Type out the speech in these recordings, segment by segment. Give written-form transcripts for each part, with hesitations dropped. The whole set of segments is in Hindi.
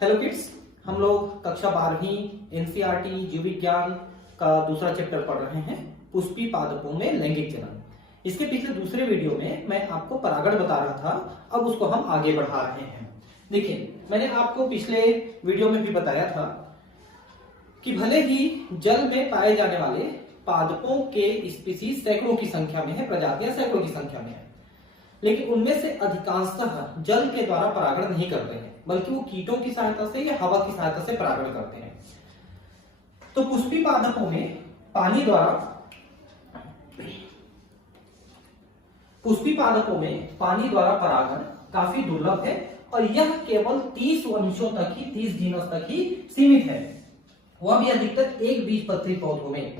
हेलो किड्स, हम लोग कक्षा 12वीं एनसीईआरटी जीव विज्ञान का दूसरा चैप्टर पढ़ रहे हैं, पुष्पी पादपों में लैंगिक जनन। इसके पिछले दूसरे वीडियो में मैं आपको परागण बता रहा था, अब उसको हम आगे बढ़ा रहे हैं। देखिए, मैंने आपको पिछले वीडियो में भी बताया था कि भले ही जल में पाए जाने वाले पादपों के स्पीसीज सैकड़ों की संख्या में है, प्रजातियां सैकड़ों की संख्या में है, लेकिन उनमें से अधिकांशतः जल के द्वारा परागण नहीं करते हैं, बल्कि वो कीटों की सहायता से या हवा की सहायता से परागण करते हैं। तो पुष्पी पादपों में पानी द्वारा परागण काफी दुर्लभ है और यह केवल 30 वंशों तक ही, 30 जीनस तक ही सीमित है, वह भी अधिकतर एक बीजपत्री पौधों में।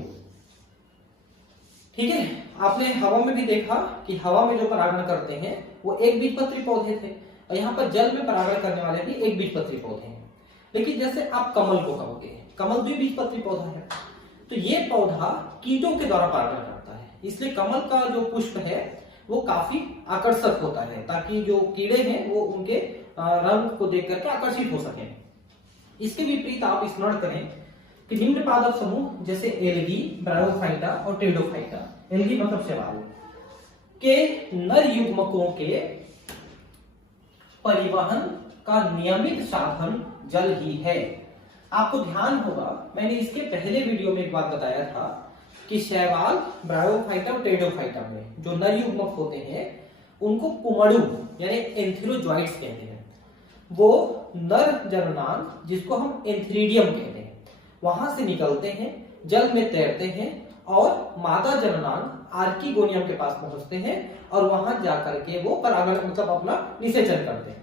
ठीक है, आपने हवा में भी देखा कि हवा में जो परागण करते हैं वो एक बीजपत्री पौधे थे, और यहाँ पर जल में परागण करने वाले भी एक बीजपत्री पौधे हैं। लेकिन जैसे आप कमल को कहोगे, कमल द्विबीजपत्री पौधा है, तो ये पौधा कीटों के द्वारा परागण करता है, इसलिए कमल का जो पुष्प है वो काफी आकर्षक होता है, ताकि जो कीड़े हैं वो उनके रंग को देख करके आकर्षित हो सके। इसके विपरीत आप स्मरण करें कि निम्न पादप समूह जैसे एल्गी, ब्रायोफाइटा और टेरिडोफाइटा, एल्गी मतलब शैवाल के नर युग्मकों के परिवहन का नियमित साधन जल ही है। आपको ध्यान होगा, मैंने इसके पहले वीडियो में एक बात बताया था कि शैवाल, ब्रायोफाइटा और टेरिडोफाइटा में जो नर युग्मक होते हैं उनको पुमड़ु यानी एंथेरोजॉइट्स कहते हैं। वो नर जननांग, जिसको हम एंथ्रीडियम कहते हैं, वहां से निकलते हैं, जल में तैरते हैं और मादा जननांग आर्किगोनियम के पास पहुंचते हैं और वहां जाकर के वो परागण मतलब अपना निषेचन करते हैं।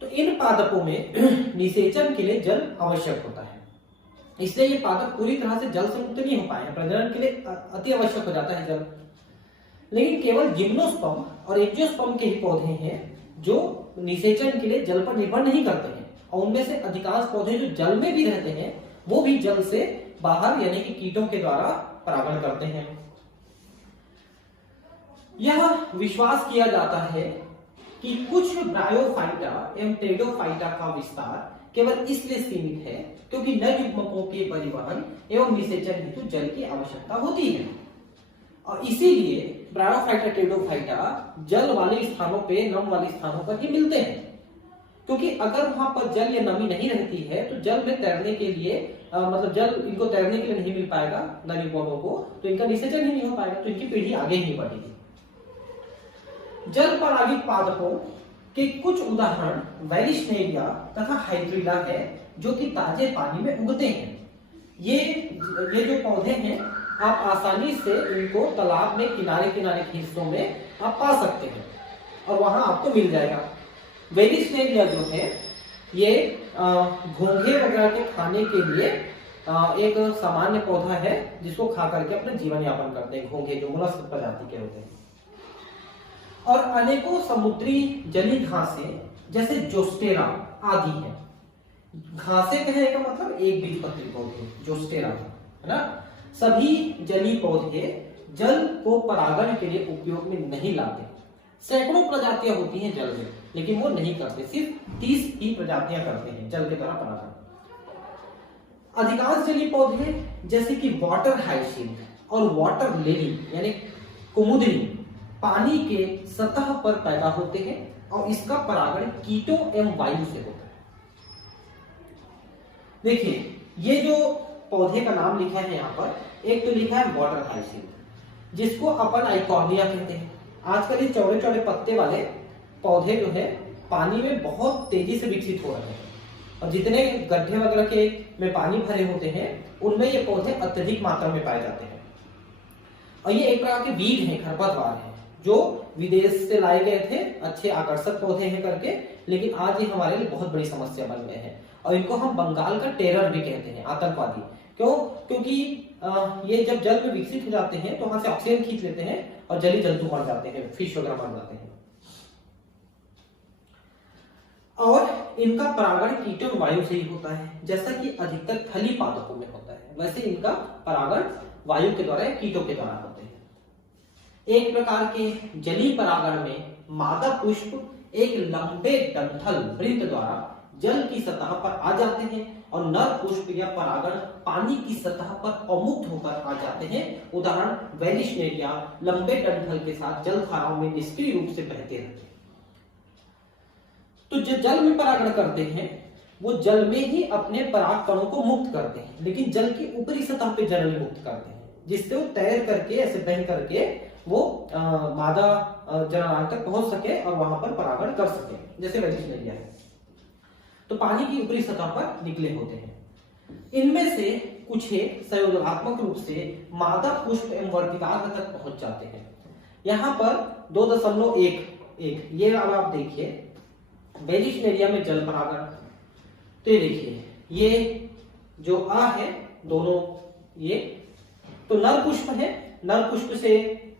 तो इन पादपों में निषेचन के लिए जल आवश्यक होता है, इसलिए ये पादप पूरी तरह से जल से मुक्त नहीं हो पाए, प्रजनन के लिए अति आवश्यक हो जाता है जल। लेकिन केवल जिम्नोस्पर्म और एंजियोस्पर्म के ही पौधे हैं जो निषेचन के लिए जल पर निर्भर नहीं करते हैं, और उनमें से अधिकांश पौधे जो जल में भी रहते हैं वो भी जल से बाहर यानी कि कीटों के द्वारा परागण करते हैं। यह विश्वास किया जाता है कि कुछ ब्रायोफाइटा एवं टेरिडोफाइटा का विस्तार केवल इसलिए सीमित है क्योंकि नर युग्मकों के परिवहन एवं निषेचन हेतु जल की आवश्यकता होती है, और इसीलिए ब्रायोफाइटा, टेरिडोफाइटा जल वाले स्थानों पे, नम वाले स्थानों पर ही मिलते हैं। क्योंकि अगर वहां पर जल या नमी नहीं रहती है तो जल में तैरने के लिए मतलब जल इनको तैरने के लिए नहीं मिल पाएगा नर युग्मकों को, तो इनका निषेचन ही नहीं हो पाएगा, तो इनकी पीढ़ी आगे नहीं बढ़ेगी। जल परागित पादपों के कुछ उदाहरण वैलिशनेरिया तथा हाइड्रिला है, जो कि ताजे पानी में उगते हैं। ये जो पौधे हैं आप आसानी से इनको तालाब में किनारे किनारे के हिस्सों में आप पा सकते हैं और वहां आपको मिल जाएगा। वेलिशनेरिया जो है ये घोंघे वगैरह के खाने के लिए एक सामान्य पौधा है, जिसको खा करके अपना जीवन यापन करते हैं घोंघे, जो मोलस्क प्रजाति के होते हैं। और अनेकों समुद्री जलीय घासें जैसे जोस्टेरा आदि है। घासें कहने का मतलब एक बीजपत्री पौधे, जोस्टेरा है ना। सभी जलीय पौधे जल को परागण के लिए उपयोग में नहीं लाते। सैकड़ों प्रजातियां होती हैं जल में, लेकिन वो नहीं करते, सिर्फ 30 ही प्रजातियां करते हैं जल के द्वारा परागण। अधिकांश जलीय पौधे जैसे कि वाटर हाइसिंथ और वाटर लिली यानी कुमुदिनी पानी के सतह पर पैदा होते हैं और इसका परागण कीटों एवं वायु से होता है। देखिए, ये जो पौधे का नाम लिखा है यहाँ पर, एक तो लिखा है वाटर हाइसिंथ, जिसको अपन आइकॉर्निया कहते हैं। आजकल ये चौड़े चौड़े पत्ते वाले पौधे जो है पानी में बहुत तेजी से विकसित हो रहे हैं, और जितने गड्ढे वगैरह के में पानी भरे होते हैं उनमें ये पौधे अत्यधिक मात्रा में पाए जाते हैं। और ये एक प्रकार के वीड हैं, खरपतवार हैं, जो विदेश से लाए गए थे, अच्छे आकर्षक पौधे हैं करके, लेकिन आज ये हमारे लिए बहुत बड़ी समस्या बन गए हैं, और इनको हम बंगाल का टेरर भी कहते हैं, आतंकवादी। क्यों? क्योंकि ये जब जल में विकसित हो जाते हैं तो वहां से ऑक्सीजन खींच लेते हैं और जलीय जंतु मर जाते हैं, फिश वगैरह मर जाते हैं। और इनका परागण कीटों और वायु से ही होता है, जैसा कि अधिकतर थली पादपों में होता है, वैसे इनका परागण वायु के द्वारा या कीटों के द्वारा होते हैं। एक प्रकार के जलीय परागण में मादा पुष्प एक लंबे डंठल वृत्त द्वारा जल की सतह पर आ जाते हैं और नर पुष्प या परागण पानी की सतह पर अवमुक्त होकर आ जाते हैं। उदाहरण वेलिशनेरिया लंबे डंठल के साथ जल धाराओं में निष्क्रिय रूप से बहते रहते हैं। तो जो जल में परागण करते हैं वो जल में ही अपने पराग कणों को मुक्त करते हैं, लेकिन जल की ऊपरी सतह पे जनरली मुक्त करते हैं, जिससे वो तैर करके ऐसे बह करके वो मादा जनांग तक पहुंच सके और वहां पर परागण कर सके, जैसे वेलिशनेरिया है। तो पानी की ऊपरी सतह पर निकले होते हैं। इनमें से कुछ संयोजनात्मक रूप से मादा पुष्प एवं वर्तिकाग्र तक पहुंच जाते हैं। यहाँ पर 2.11 ये वाला आप देखिए, वेलिशनेरिया में जल परागण। तो ये देखिए, ये जो आ है दोनों, ये तो नर पुष्प है, नर पुष्प से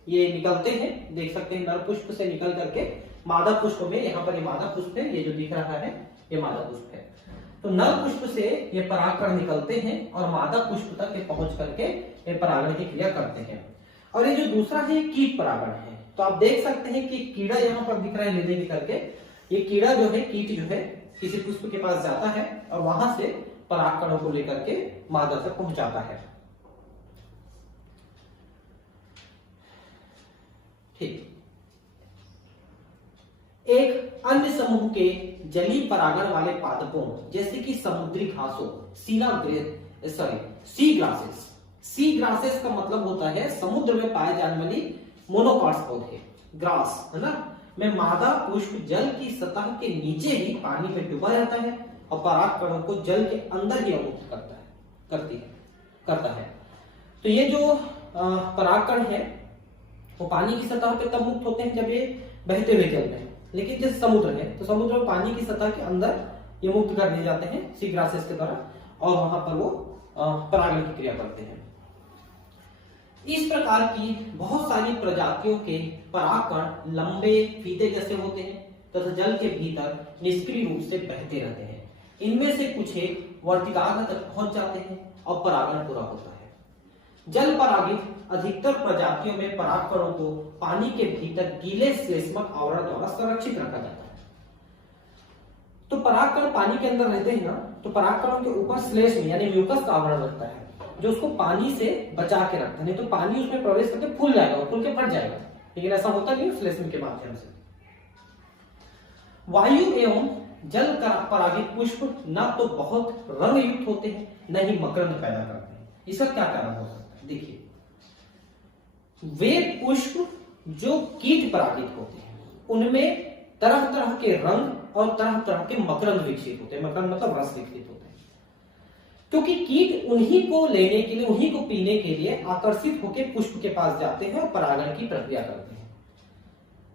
ये निकलते हैं, देख सकते हैं नर पुष्प से निकल करके मादा पुष्प में, यहाँ पर ये मादा पुष्प है, ये जो दिख रहा है ये मादा पुष्प है। तो नर पुष्प से ये परागकण निकलते हैं और मादा पुष्प तक ये पहुंच करके ये परागण की क्रिया करते हैं। और ये जो दूसरा है कीट परागण है। तो आप देख सकते हैं कि कीड़ा यहाँ पर दिख रहा है नीले करके, ये कीड़ा जो है, कीट जो है, किसी पुष्प के पास जाता है और वहां से परागकणों को लेकर के मादा तक पहुंचाता है। ठीक। एक अन्य समूह के जलीय परागण वाले पादपों जैसे कि समुद्री घासों, सी ग्रासेस। सी ग्रासेस का मतलब होता है समुद्र में पाए जाने वाली मोनोकॉट्स पौधे, ग्रास, है ना, में मादा पुष्प जल की सतह के नीचे ही पानी में डूबा रहता है और परागकणों को जल के अंदर ही अवमुक्त करता है। तो ये जो परागकण है वो पानी की सतह पे तब मुक्त होते हैं जब ये बहते हुए जल में, लेकिन जैसे समुद्र है तो समुद्र में पानी की सतह के अंदर ये मुक्त कर दिए जाते हैं सी ग्रासेस के द्वारा और वहां पर वो परागण की क्रिया करते हैं। इस प्रकार की बहुत सारी प्रजातियों के परागकण लंबे फीते जैसे होते हैं तथा जल के भीतर निष्क्रिय रूप से बहते रहते हैं। इनमें से कुछ एक वर्तिकाग्र तक पहुंच जाते हैं और परागण पूरा होता है। जल परागित अधिकतर प्रजातियों में परागकणों को पानी के भीतर गीले श्लेष्मक आवरण द्वारा संरक्षित रखा जाता है। तो परागकण पानी के अंदर रहते हैं ना, तो परागकणों के ऊपर श्लेष्म यानी म्यूकस का आवरण लगता है जो उसको पानी से बचा के रखता है, नहीं तो पानी उसमें प्रवेश करके फूल जाएगा और फूल के फट जाएगा, लेकिन ऐसा होता नहीं श्लेष्म के माध्यम से। वायु एवं जल परागित पुष्प न तो बहुत रंग युक्त होते हैं न ही मकरंद पैदा करते हैं। इसका क्या कारण हो सकता है? देखिए, वे पुष्प जो कीट परागित होते हैं उनमें तरह तरह के रंग और तरह तरह के मकरंद विकसित होते हैं। मकरंद मतलब रस विकसित होते हैं, क्योंकि कीट उन्हीं को लेने के लिए, उन्हीं को पीने के लिए आकर्षित होकर पुष्प के पास जाते हैं और परागण की प्रक्रिया करते हैं।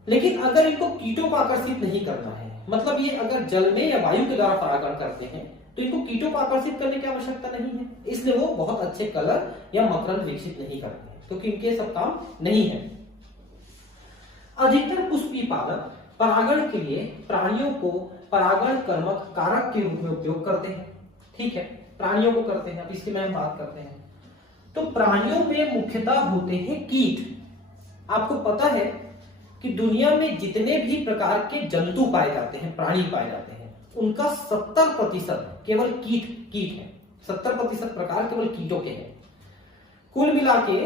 लेकिन अगर इनको कीटों को आकर्षित नहीं करना है, मतलब ये अगर जल में या वायु के द्वारा परागण करते हैं तो इनको कीटों को आकर्षित करने की आवश्यकता नहीं है, इसलिए वो बहुत अच्छे कलर या मकरंद विकसित नहीं करते हैं, क्योंकि इनके सब काम नहीं है। अधिकतर पुष्पीय पादप परागण के लिए प्राणियों को परागण कर्मक कारक के रूप में उपयोग करते हैं। ठीक है, प्राणियों को करते हैं, अब इसकी मैं बात करते हैं। तो प्राणियों में मुख्यतः होते हैं कीट। आपको पता है कि दुनिया में जितने भी प्रकार के जंतु पाए जाते हैं, प्राणी पाए जाते हैं, उनका 70% केवल कीट है। 70% प्रकार केवल कीटों के हैं। कुल मिला के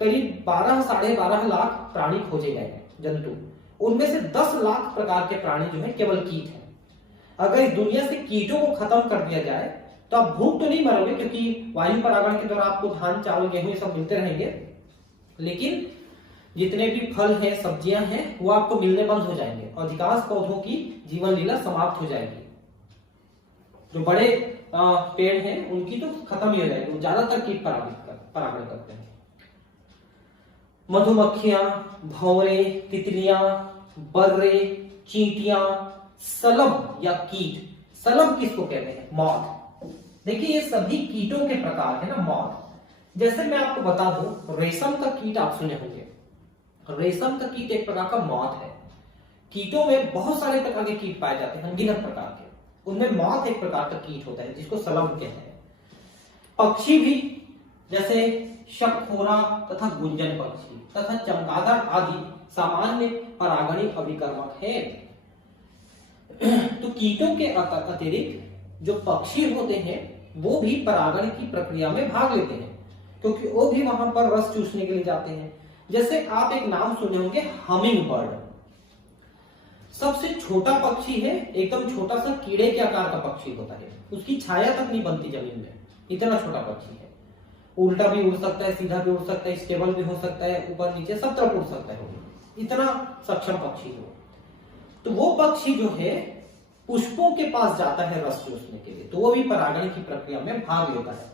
करीब 12-12.5 लाख प्राणी खोजे गए जंतु, उनमें से 10 लाख प्रकार के प्राणी जो है केवल कीट है। अगर इस दुनिया से कीटों को खत्म कर दिया जाए तो आप भूख तो नहीं मरोगे, क्योंकि वायु परागण के द्वारा आपको धान, चावल, गेहूं ये सब मिलते रहेंगे, लेकिन जितने भी फल हैं, सब्जियां हैं, वो आपको मिलने बंद हो जाएंगे और अधिकांश पौधों की जीवन लीला समाप्त हो जाएगी। जो बड़े पेड़ हैं उनकी तो खत्म ही हो जाएगी, वो ज्यादातर कीट परागण करते हैं। मधुमक्खियां, भंवरे, तितलियां, बर्रे, चींटियां, सलभ या कीट। सलभ किसको कहते हैं? मॉथ। देखिए, ये सभी कीटों के प्रकार है ना, मॉथ। जैसे मैं आपको बता दूं, रेशम का कीट आप सुने होंगे। रेशम का कीट एक प्रकार का मॉथ है। कीटों में बहुत सारे प्रकार के कीट पाए जाते हैं, अनगिनत प्रकार के, उनमें मॉथ एक प्रकार का कीट होता है जिसको सलभ कहते हैं। पक्षी भी, जैसे शकखोरा तथा गुंजन पक्षी तथा चमगादड़ आदि सामान्य परागणी अभिकर्मक है। तो कीटों के अतिरिक्त जो पक्षी होते हैं वो भी परागण की प्रक्रिया में भाग लेते हैं, क्योंकि वो भी वहां पर रस चूसने के लिए जाते हैं। जैसे आप एक नाम सुने होंगे, हमिंग बर्ड। सबसे छोटा पक्षी है, एकदम छोटा सा कीड़े के आकार का पक्षी होता है, उसकी छाया तक नहीं बनती जमीन में, इतना छोटा पक्षी है। उल्टा भी उड़ सकता है, सीधा भी उड़ सकता है, स्टेबल भी हो सकता है, ऊपर नीचे सब तरफ उड़ सकता है, इतना सक्षम पक्षी हो। तो वो पक्षी जो है पुष्पों के पास जाता है रस चूसने के लिए, तो वो भी परागण की प्रक्रिया में भाग लेता है।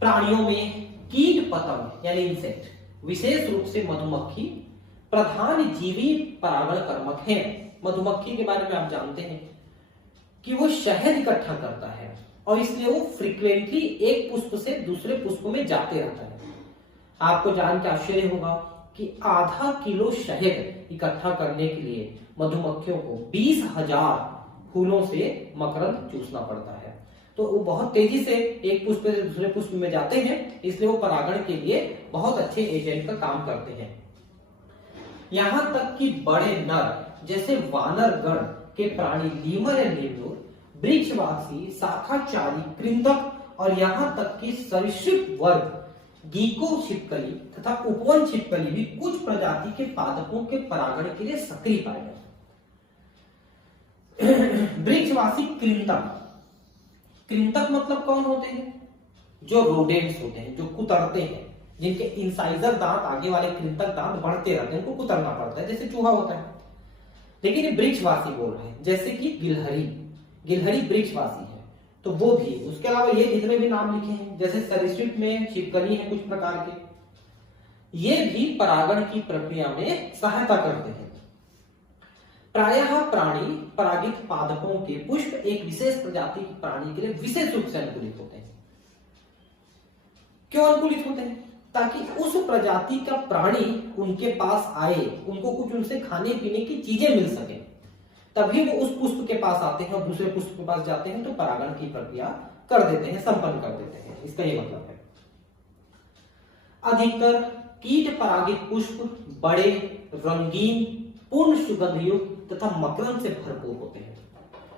प्राणियों में कीट पतंग यानी इंसेक्ट, विशेष रूप से मधुमक्खी प्रधान जीवी परागण कर्मक है। मधुमक्खी के बारे में आप जानते हैं कि वो शहद इकट्ठा करता है और इसलिए वो फ्रीक्वेंटली एक पुष्प से दूसरे पुष्प में जाते रहता है। आपको जान के आश्चर्य होगा कि आधा किलो शहद इकट्ठा करने के लिए मधुमक्खियों को 20,000 फूलों से मकरंद चूसना पड़ता है। तो वो बहुत तेजी से एक पुष्प से दूसरे पुष्प में जाते हैं, इसलिए वो परागण के लिए बहुत अच्छे एजेंट का काम करते हैं। यहां तक कि बड़े नर जैसे वानर गण के प्राणी लीमर या लेम्योर, वृक्षवासी, शाखाचारी, कृंतक और यहां तक कि सरीसृप वर्ग गीको छिपकली तथा उपवन छिपकली भी कुछ प्रजाति के पादपों के परागण के लिए सक्रिय पाए जाते। वृक्षवासी कृंतक, कृंतक मतलब कौन होते हैं? जो रोडेंट्स होते हैं, जो कुतरते हैं, जिनके इंसाइजर दांत, आगे वाले कृंतक दांत बढ़ते रहते हैं, उनको कुतरना पड़ता है, जैसे चूहा होता है। लेकिन ये वृक्षवासी बोल रहे हैं, जैसे कि गिलहरी, गिलहरी वृक्षवासी है, तो वो भी। उसके अलावा ये जितने भी नाम लिखे हैं, जैसे सरीसृप में छिपकली है कुछ प्रकार के, ये भी परागण की प्रक्रिया में सहायता करते हैं। प्रायः प्राणी परागित पादपों के पुष्प एक विशेष प्रजाति की प्राणी के लिए विशेष रूप से अनुकूलित होते हैं। क्यों अनुकूलित होते हैं? ताकि उस प्रजाति का प्राणी उनके पास आए, उनको कुछ उनसे खाने पीने की चीजें मिल सके, तभी वो उस पुष्प के पास आते हैं और दूसरे पुष्प के पास जाते हैं, तो परागण की प्रक्रिया कर देते हैं, संपन्न कर देते हैं। इसका ये मतलब है। अधिकतर कीट परागित पुष्प बड़े, रंगीन, पूर्ण सुगंधयुक्त तथा मकरंद से भरपूर होते हैं,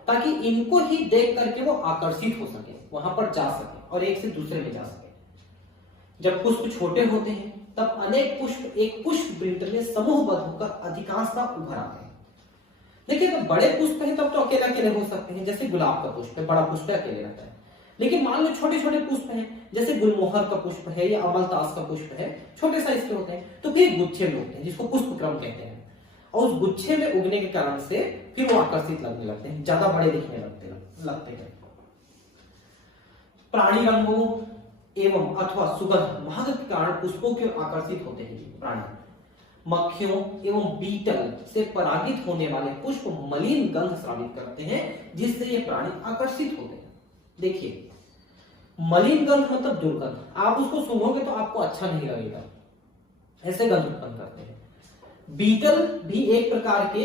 ताकि इनको ही देख करके वो आकर्षित हो सके, वहां पर जा सके और एक से दूसरे में जा सके। जब पुष्प छोटे होते हैं तब अनेक पुष्प एक पुष्प वृंत में समूहबद्ध होकर अधिकांशतः उभर आते हैं। देखिए, जब बड़े पुष्प हैं तब तो अकेले अकेले हो सकते हैं, जैसे गुलाब का पुष्प है, बड़ा पुष्प अकेले रहता है। लेकिन मान लो छोटे छोटे पुष्प हैं, जैसे गुलमोहर का पुष्प है या अमलतास का पुष्प है, छोटे साइज के होते हैं, तो फिर गुच्छे में होते हैं, जिसको पुष्प क्रम कहते हैं। और उस गुच्छे में उगने के कारण से फिर वो आकर्षित लगने लगते हैं, ज्यादा बड़े दिखने लगते हैं। प्राणी रंगों एवं अथवा सुगंध महक के कारण पुष्पों के आकर्षित होते हैं प्राणी। मक्खियों एवं बीटल से परागित होने वाले पुष्प मलिन गंध स्रावित करते हैं, जिससे ये प्राणी आकर्षित होते हैं। देखिए, मलिन गंध मतलब दुर्गंध, आप उसको सूंघोगे तो आपको अच्छा नहीं लगेगा, ऐसे गंध उत्पन्न करते हैं। बीटल भी एक प्रकार के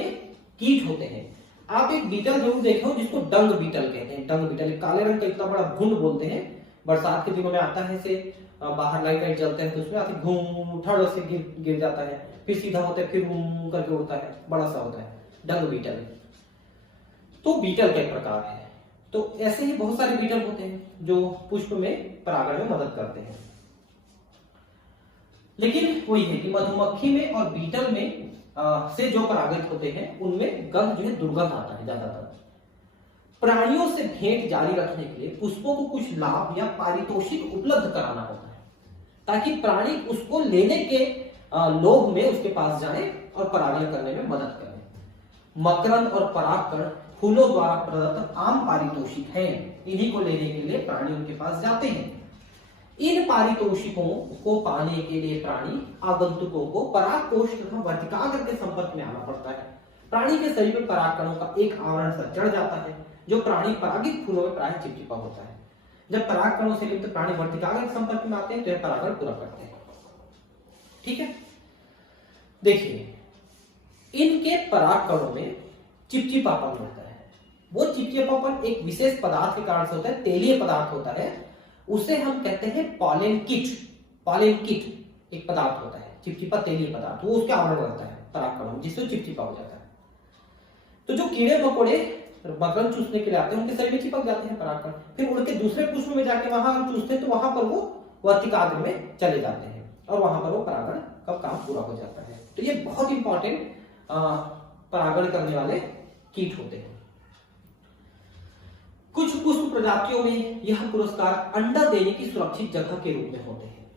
कीट होते हैं। आप एक बीटल जरूर देखे हो जिसको डंग बीटल कहते हैं। डंग बीटल काले रंग का इतना बड़ा झुंड बोलते हैं, बरसात के दिनों में आता है, से बाहर लाइट जलते हैं तो उसमें आते घूम ठड़ से गिर जाता है, फिर सीधा होता है, फिर घूम करके उड़ता है, बड़ा सा होता है, डंग बीटल। तो बीटल का एक प्रकार है। तो ऐसे ही बहुत सारे बीटल होते हैं जो पुष्प में परागण में मदद करते हैं। लेकिन वही है कि मधुमक्खी में और बीटल में से जो परागित होते हैं उनमें गंध जो है दुर्गंध आता है ज्यादातर। प्राणियों से भेंट जारी रखने के लिए पुष्पों को कुछ लाभ या पारितोषिक उपलब्ध कराना होता है, ताकि प्राणी उसको लेने के लोभ में उसके पास जाए और परागण करने में मदद करें। मकरंद और परागकण फूलों द्वारा प्रदत्त आम पारितोषिक हैं, इन्हीं को लेने के लिए प्राणी उनके पास जाते हैं। इन पारितोषिकों को पाने के लिए प्राणी आगंतुकों को परागकोश तथा वर्तिकाग्र के संपर्क में आना पड़ता है। प्राणी के शरीर में परागकणों का एक आवरण सा चढ़ जाता है, जो प्राणी परागित फूलों में प्राय चिपचिपा होता है। जब परागकणों से लिप्त प्राणी वर्तिकाग्र के संपर्क में आते हैं तो यह परागण पूरा करते हैं। ठीक है, देखिए, इनके परागकणों में चिपचिपापन होता है। वो चिपचिपापन एक विशेष पदार्थ के कारण से होता है, तेलीय पदार्थ होता है, उसे हम कहते हैं पॉलन किट। पॉलन किट एक पदार्थ होता है, चिपचिपा तेलीय पदार्थ, वो उसका आवरण रहता है। परागकणों में, जिससे चिपचिपा हो जाता है। तो जो कीड़े मकोड़े मकरंद चूसने के लिए आते हैं उनके शरीर में चिपक जाते हैं परागकण, फिर उड़ के दूसरे पुष्प में जाके वहां चूसते हैं तो वहां पर वो वर्तिकाग्र में चले जाते हैं और वहां पर वो परागण का काम पूरा हो जाता है। तो ये बहुत इंपॉर्टेंट परागण करने वाले कीट होते हैं। कुछ पुष्प प्रजातियों में यह पुरस्कार अंडा देने की सुरक्षित जगह के रूप में होते हैं।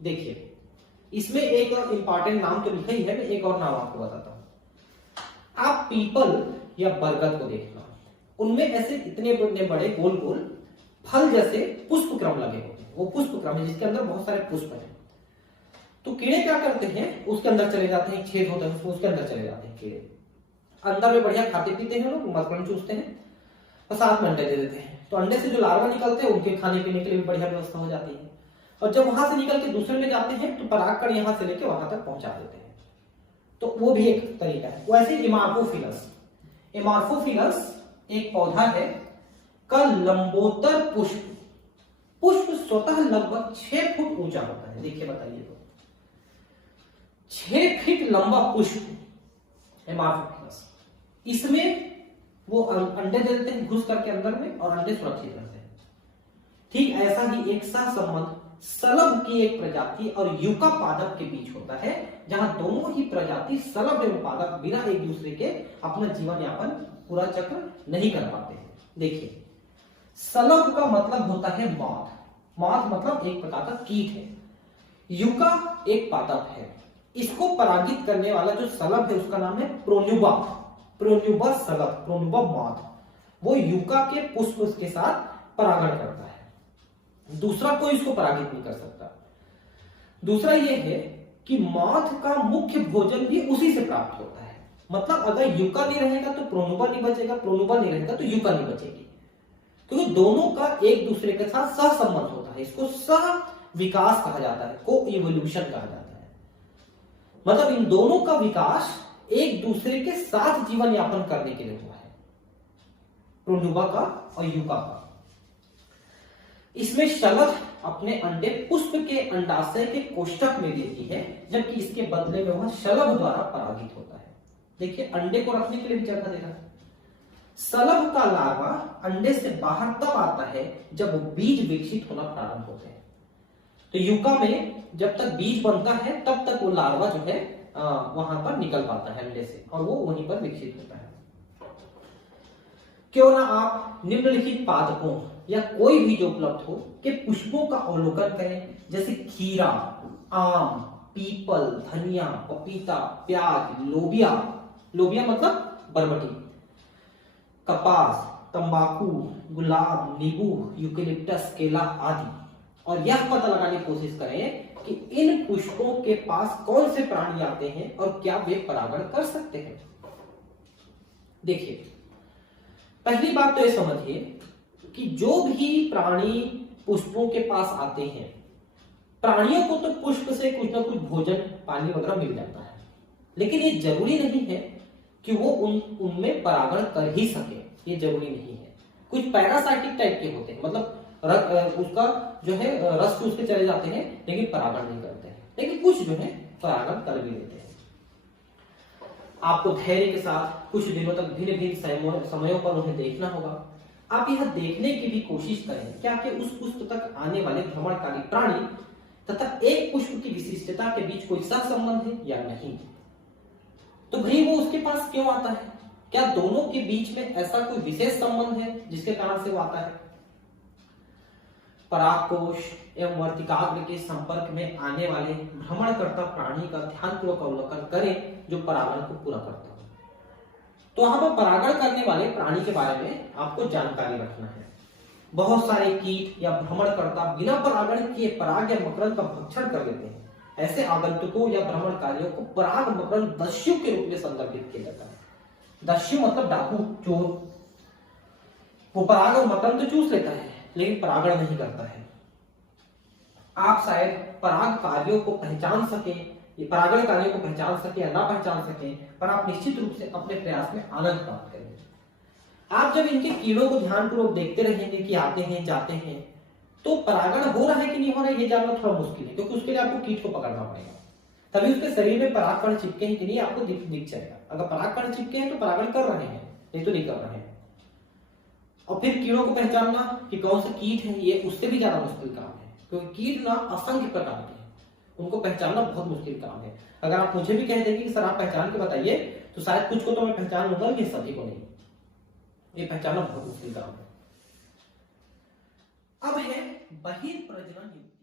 देखिए इसमें एक और इंपॉर्टेंट नाम तो लिखा ही है, मैं एक और नाम आपको बताता हूं। आप पीपल या बरगद को देखना, उनमें ऐसे इतने बड़े गोल गोल फल जैसे पुष्प क्रम लगे होते हैं। वो पुष्प क्रम है जिसके अंदर बहुत सारे पुष्प हैं। तो कीड़े क्या करते हैं, उसके अंदर चले जाते हैं, छेद होता है उसके अंदर चले जाते हैं कीड़े, अंदर में बढ़िया खाते पीते हैं लोग, मकरंद चूसते हैं और साथ में अंडे दे देते हैं। तो अंडे से जो लार्वा निकलते हैं उनके खाने पीने के लिए भी बढ़िया व्यवस्था हो जाती है। और जब वहां से निकल के दूसरे में जाते हैं तो परागकण यहां से लेके वहां तक पहुंचा देते हैं। तो वो भी एक तरीका है। वैसे इमार्फोफिलस, इमार्फोफिलस एक पौधा है का लंबोत्तर पुष्प, पुष्प स्वतः लगभग 6 फुट ऊंचा होता है। देखिए बताइए तो 6 फीट लंबा पुष्प इमार्फोफिलस, इसमें वो अंडे दे देते हैं घुस करके अंदर में और अंडे सुरक्षित रहते हैं। ठीक ऐसा ही एक सहसंबंध सलभ की एक प्रजाति और यूका पादप के बीच होता है, जहां दोनों ही प्रजाति सलभ एवं पादप बिना एक दूसरे के अपना जीवन यापन पूरा चक्र नहीं कर पाते हैं। देखिए सलभ का मतलब होता है मॉथ, मॉथ मतलब एक प्रकार का कीट है। यूका एक पादप है, इसको परागित करने वाला जो सलभ है उसका नाम है प्रोन्यूबा, प्रोन्यूबा सलभ, प्रोन्यूबा मॉथ। वो यूका के पुष्प के साथ परागण करता है, दूसरा कोई इसको परागित नहीं कर सकता। दूसरा यह है कि मॉथ का मुख्य भोजन भी उसी से प्राप्त होता है। मतलब अगर यूका नहीं रहेगा तो प्रोन्यूबा नहीं बचेगा, प्रोन्यूबा नहीं रहेगा तो यूका नहीं बचेगी, क्योंकि दोनों का एक दूसरे के साथ सहसंबंध होता है। इसको सह विकास कहा जाता है, को इवोल्यूशन कहा जाता है। मतलब इन दोनों का विकास एक दूसरे के साथ जीवन यापन करने के लिए हुआ है, प्रोन्यूबा का और यूका का। इसमें शलभ अपने अंडे पुष्प के अंडाशय के कोष्ठक में देती है, जबकि इसके बदले में वह शलभ द्वारा परागित होता है। देखिए अंडे को रखने के लिए भी जगह दे रहा है। शलभ का लार्वा अंडे से बाहर तब आता है जब बीज विकसित होना प्रारंभ होते हैं। तो यूका में जब तक बीज बनता है तब तक वो लार्वा जो है वहां पर निकल पाता है अंडे से और वो वहीं पर विकसित होता है। क्यों ना आप निम्नलिखित पादपों या कोई भी जो उपलब्ध हो के पुष्पों का अवलोकन करें, जैसे खीरा, आम, पीपल, धनिया, पपीता, प्याज, लोबिया, लोबिया मतलब बरबटी, कपास, तंबाकू, गुलाब, नींबू, यूकेलिप्टस, केला आदि, और यह पता लगाने की कोशिश करें कि इन पुष्पों के पास कौन से प्राणी आते हैं और क्या वे परागण कर सकते हैं। देखिए पहली बात तो ये समझिए कि जो भी प्राणी पुष्पों के पास आते हैं, प्राणियों को तो पुष्प से कुछ ना कुछ भोजन पानी वगैरह मिल जाता है, लेकिन ये जरूरी नहीं है कि वो उनमें परागण कर ही सके, ये जरूरी नहीं है। कुछ पैरासाइटिक टाइप के होते हैं, मतलब उसका जो है रस उसके चले जाते हैं लेकिन परागण नहीं करते हैं, लेकिन कुछ जो है परागण कर भी लेते हैं। आपको धैर्य के साथ कुछ दिनों तक भिन्न भिन्न समयों पर उन्हें देखना होगा। आप यह देखने की भी कोशिश करें क्या कि उस पुष्प तक आने वाले भ्रमणकारी प्राणी तथा एक पुष्प की विशिष्टता के बीच कोई सहसंबंध है या नहीं। तो भाई वो उसके पास क्यों आता है, क्या दोनों के बीच में ऐसा कोई विशेष संबंध है जिसके कारण से वो आता है। परागकोश एवं वर्तिकाग्र के संपर्क में आने वाले भ्रमणकर्ता प्राणी का ध्यानपूर्वक अवलोकन करें जो परागण को पूरा करता हो। तो वहां पर परागण करने वाले प्राणी के बारे में आपको जानकारी रखना है। बहुत सारे कीट या भ्रमणकर्ता बिना परागण किए पराग या मकरंद का भक्षण कर लेते हैं। ऐसे आगंतुकों या भ्रमणकारियों को पराग मकरंद दस्यु के रूप में संदर्भित किया जाता है। दस्यु मतलब डाकू, चोर। वो पराग और मकरंद तो चूस लेता है लेकिन परागण नहीं करता है। आप शायद पराग कार्यों को पहचान सकें, ये परागण कार्यों को पहचान सके या ना पहचान सके, पर आप निश्चित रूप से अपने प्रयास में आनंद प्राप्त करेंगे। आप जब इनके कीड़ों को ध्यानपूर्वक देखते रहेंगे कि आते हैं जाते हैं, तो परागण हो रहा है कि नहीं हो रहा है ये जानना थोड़ा मुश्किल है, क्योंकि उसके लिए आपको कीट को पकड़ना पड़ेगा। तभी उसके शरीर में परागकण चिपके हैं कि नहीं आपको दिख जाएगा। अगर परागकण चिपके हैं तो परागण कर रहे हैं, नहीं तो नहीं कर रहे हैं। और फिर कीड़ों को पहचानना कि कौन से कीट है, ये उससे भी ज्यादा मुश्किल काम है, क्योंकि कीट ना असंख्य प्रकार के हैं, उनको पहचानना बहुत मुश्किल काम है। अगर आप मुझे भी कह देंगे कि सर आप पहचान के बताइए, तो शायद कुछ को तो मैं पहचान लूंगा, ये सभी को नहीं, ये पहचानना बहुत मुश्किल काम है। अब है बहिर्प्रजनन युग्म।